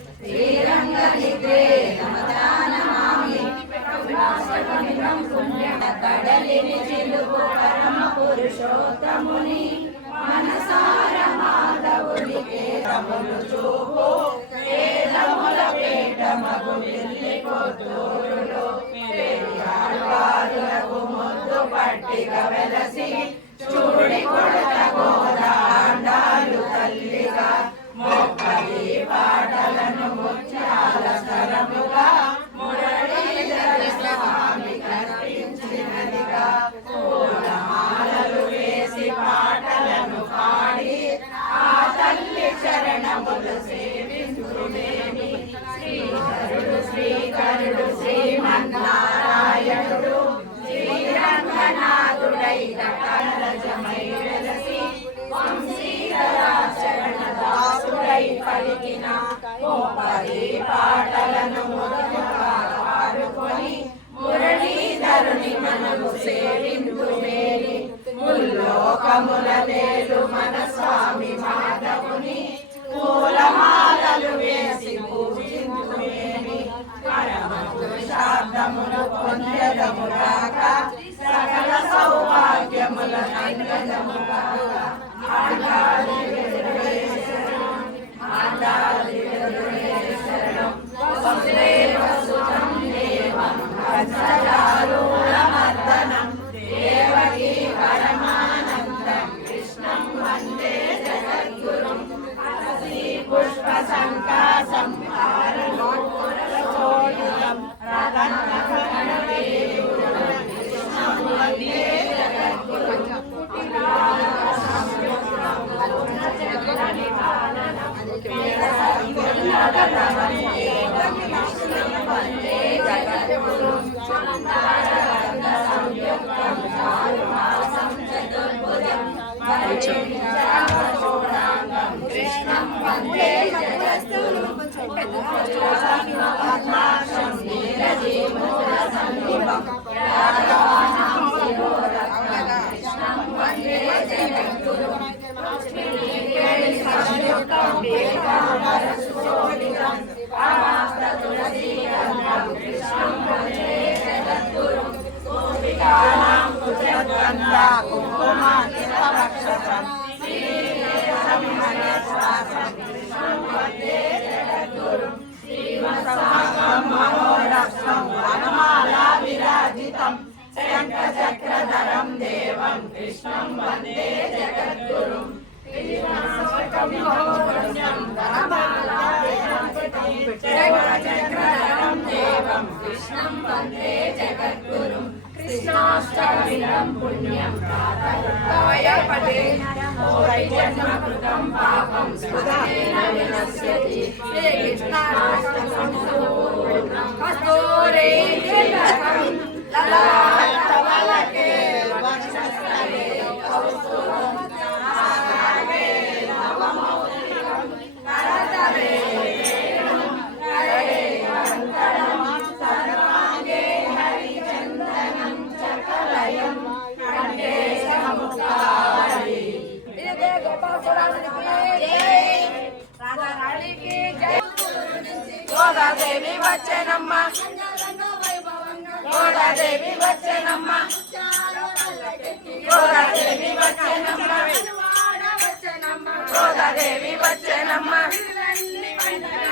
శ్రీరంగనితే నమదానమామి కవిలాసకమిదం పుణ్యం కడలిని చిలుకు పరమ పురుషోత్తముని మనసార మాధవుడికే రములు చూపు వేదముల పేట మగు వెళ్ళి కొత్తూరులో పెరియాళ్వారులకు ముద్దు పట్టిక వెలసి చూడి కొడత గోదాండాలు తల్లిగా మొక్కలి పాటలను ముత్యాల సరముగా మురళీధర స్వామి కర్పించినదిగా పూలమాలలు వేసి పాటలను పాడి ఆ తల్లి చరణములు సేవించునేమి శ్రీకరుడు శ్రీకరుడు శ్రీమన్నారాయణుడు శ్రీరంగనాథుడై దళరజమై వెలసి వంశీధరాచరణదాసుడై పలికిన గోపరి పాటలను ముదముగా పాడుకొని మురళీధరుని మనము సేవింతుమేని ముల్లోకముల నేలు మన స్వామి మాధవుని పూలమాలలు వేసి పూజింతుమేని పరమ పురుషార్థములు పొందెదముగాక సకల సౌభాగ్యముల నందెదముగాక శరణం వసుదేవ సుతం దేవం కంసచారూఢమర్దనం దేవకీ పరమానందం కృష్ణం వందే జగద్గురుం పుష్ప సంకాసం హారలోరసోడితం రగణగణవేయురం కృష్ణం వందే జగద్గురుం కృష్ణం వందే జగద్గురుం పద్మాక్షం నీరజీమూల సందీపం రాఘవానాం శిరోరత్నం కృష్ణం వందే జగద్గురుం సంయుక్తం ఏకాంబర సుశోభితం ఆవాస్త తులసీగంధం కృష్ణం వందే జగద్గురుం గోపికానాం కుజద్వంద కుంకుమార్కితవక్షసం శ్రీకేశం హయశ్వాసం కృష్ణం వందే జగద్గురుం శ్రీవత్సాంగం మహోరక్షం వనమాలా విరాజితం శంఖచక్రధరం దేవం కృష్ణం వందే జగద్గురుం శంఖచక్రధరం దేవం కృష్ణం వందే జగద్గురుం కృష్ణాష్టమిదం పుణ్యం ప్రాతరుత్థాయ పఠేత్ జన్మకృతం పాపం స్మృతేన వినశ్యతి శ్రీకృష్ణాష్టకం సంపూర్ణం కస్తూరీ తిలకం లలాటవలకే వక్షస్థలే కౌస్తుభం నాసాగ్రే నవమౌలికం కరతలే వేణుం కరే కంకణం సర్వాంగే హరిచందనం చకలయం కంఠే సముద్రారి ఇదే గోపాసురానికి జై రాధారాణికి జై గోదాదేవి వచ్చెనమ్మ గోదాదేవి వచ్చెనమ్మ గోదాదేవి వచ్చెనమ్మ గోదాదేవి వచ్చెనమ్మ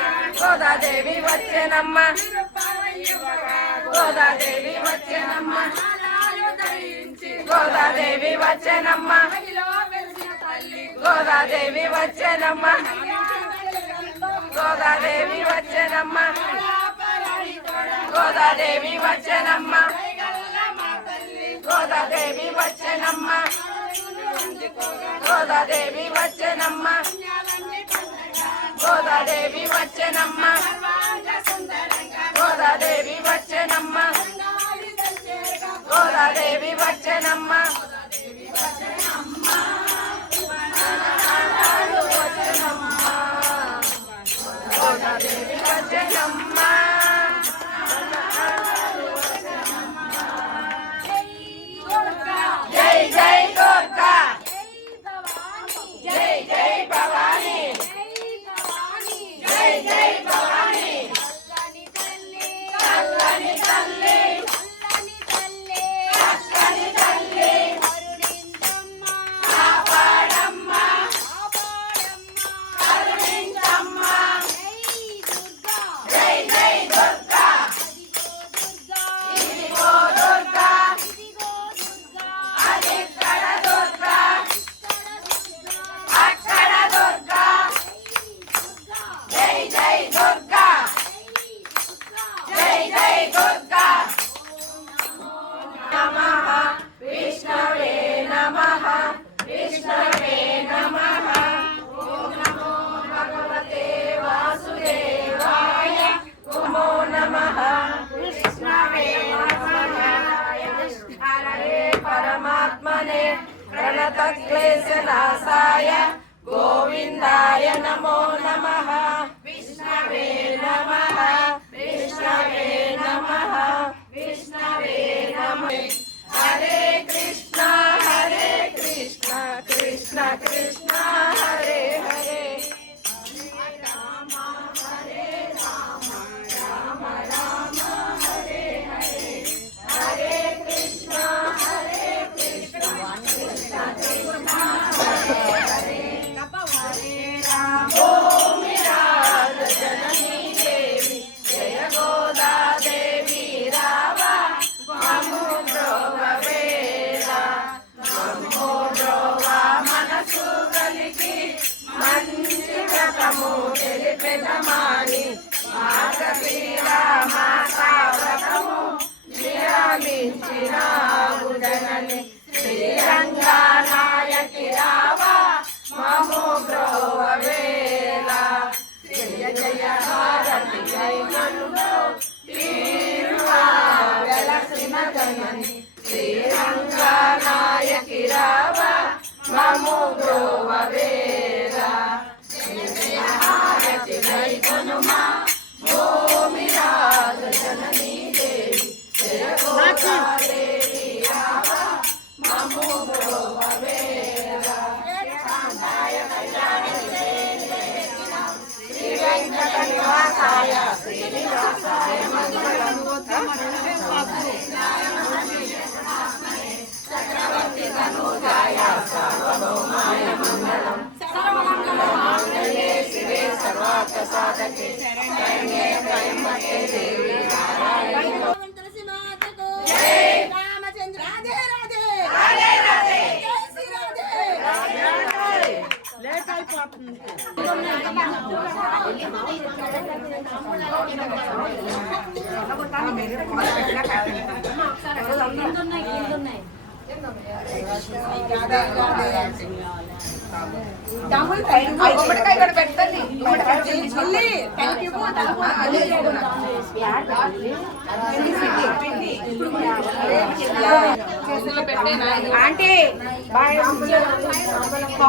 గోదాదేవి వచ్చెనమ్మ గోదాదేవి వచ్చెనమ్మ గోదాదేవి వచ్చెనమ్మ గోదాదేవి వచ్చెనమ్మ గోదాదేవి వచ్చెనమ్మ గోదాదేవి వచ్చెనమ్మ గోదాదేవి వచ్చెనమ్మ గోదాదేవి వచ్చెనమ్మ గోదాదేవి వచ్చెనమ్మ గోదాదేవి వచ్చెనమ్మ గోదాదేవి వచ్చెనమ్మ గోదాదేవి వచ్చెనమ్మ జై జై దుర్గా జై జై భవానీ జై జై क्लेशनाशाय गोविन्दाय नमो नमः विष्णवे नमः विष्णवे नमः विष्णवे नमः हरे कृष्णा कृष्ण कृष्ण हरे हरे राम हरे राम राम राम हरे हरे हरे कृष्णा कृष्ण कृष्ण हरे हरे हरे राम ओम राज जननी देवी जय गोदा देवी रावा ममुद्रोवेला మమ్మోద్రోవా మనసు కలిగి మంచి వ్రతము తెలిపెదమాని మార్గశీర మాస వ్రతము విరమించిన ఉదనని శ్రీరంగనాయకి రావా మముద్రోవేలా జయ జయ భారతి జయ మనులో తీరువా వెలసిన జనని శ్రీరంగనాయకి రావా మముద్రోవేలా జయ జయ హారతి జై హనుమా భూమి రాజ జననీ దేవి జయ గోదా దేవి రావా మముద్రోవేలా శాంతాయ కళ్యాణి శ్రీ వెంకట నివాసాయ శ్రీనివాసాయ మంగళం చక్రవర్తి తనూజాయ సార్వభౌమాయ మంగళం సర్వమంగళమాంగళ్యే శివే సర్వార్థ సాధకే శరణ్యే త్రయంబకే దేవి నారాయణి तुलसी माता को जय। रामचंद्र राधे राधे రాధే రాధే जय श्री राधे గుమ్మడికాయ కూడా పెట్టండి आंटी